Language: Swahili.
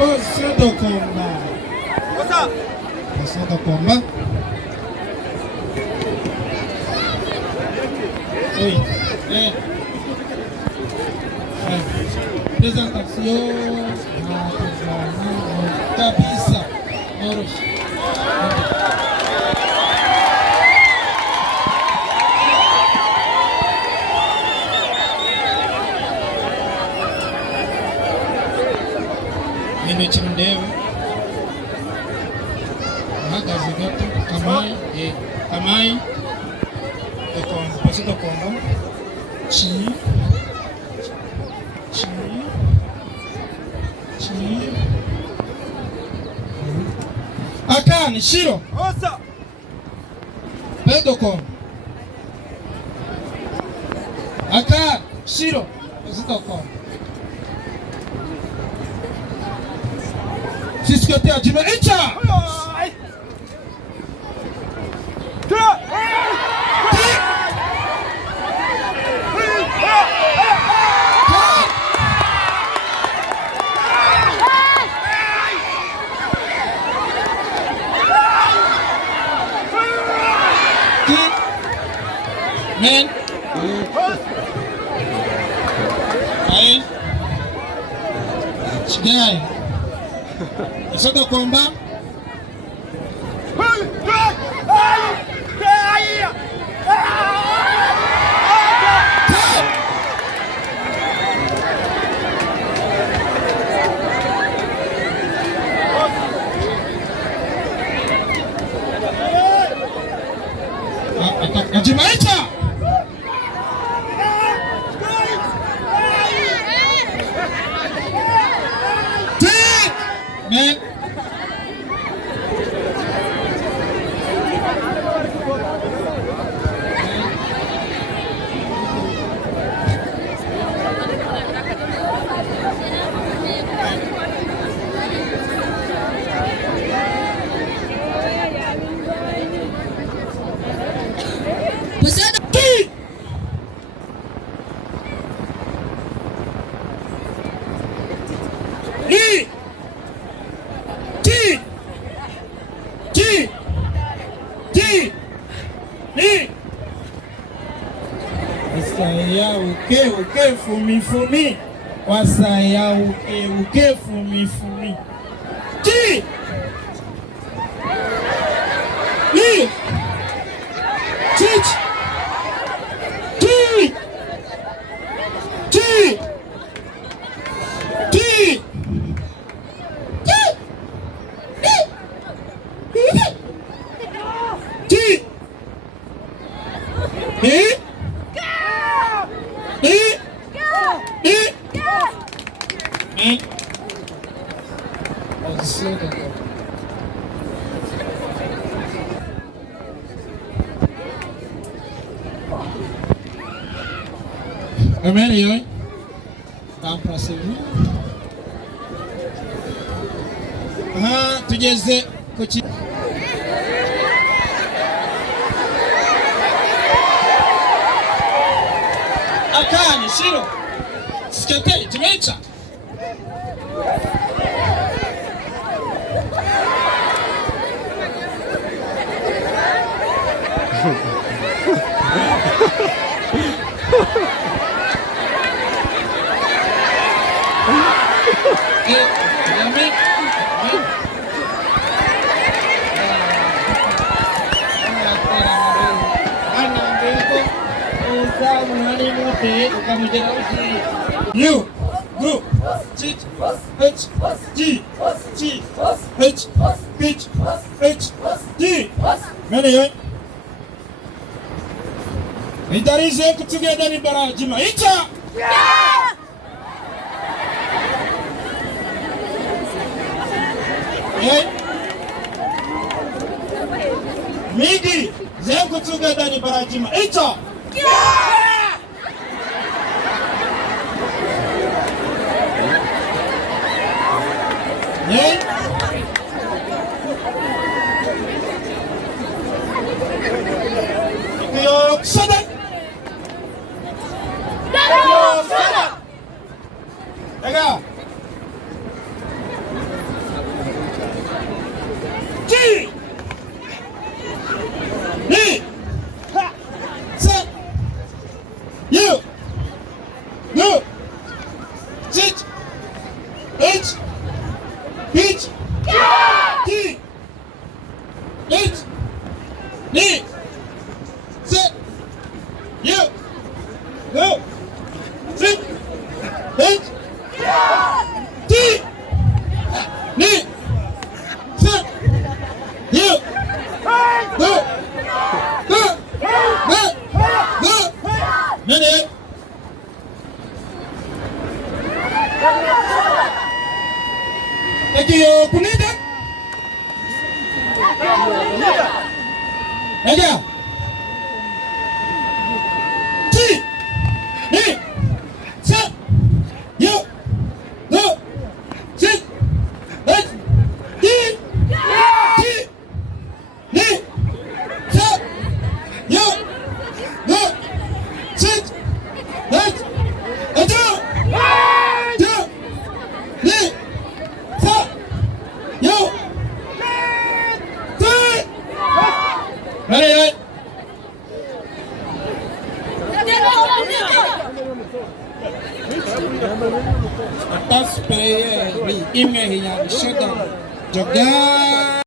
Position de combat. Position de combat. Oui. Présentation. Kabisa. Imikino ndeba ahagaze gato kamayi pasi dokomba chi akani shiro osa pedokomba akani shiro pasi dokomba Siskete ajime echa. Men. Hey. Chigai. Isso do comba. Ajimaita. Men. Wasaya uke fumi wasaya uke fumi ti ni teach ti ti ti Amen, yoi. Kamprasivu. Tugeze ku akani shiro sikete jimecha You group H G G H H H D Many Itarize kutogether ni barajima icha Migi, zengu together ni barajima. Ito. Yok sadak. Yok sadak. Ega. Ki. Ni. Sa. You. You. Sit. H. H. Ki. H. Ni. Sit. You. Go. Sit. H. T. Ni. Sit. You. Go. Go. Go. Go. Nene. Ekiyo kunida. Ega. T. Ni. Sit. You. Go. Sit. H. T. T. Ni. Sit. You. Go. Sit. H. Ado. Do. Ni. Sit. You. Sit. Ready? Atas peye ri ime hiya shada joga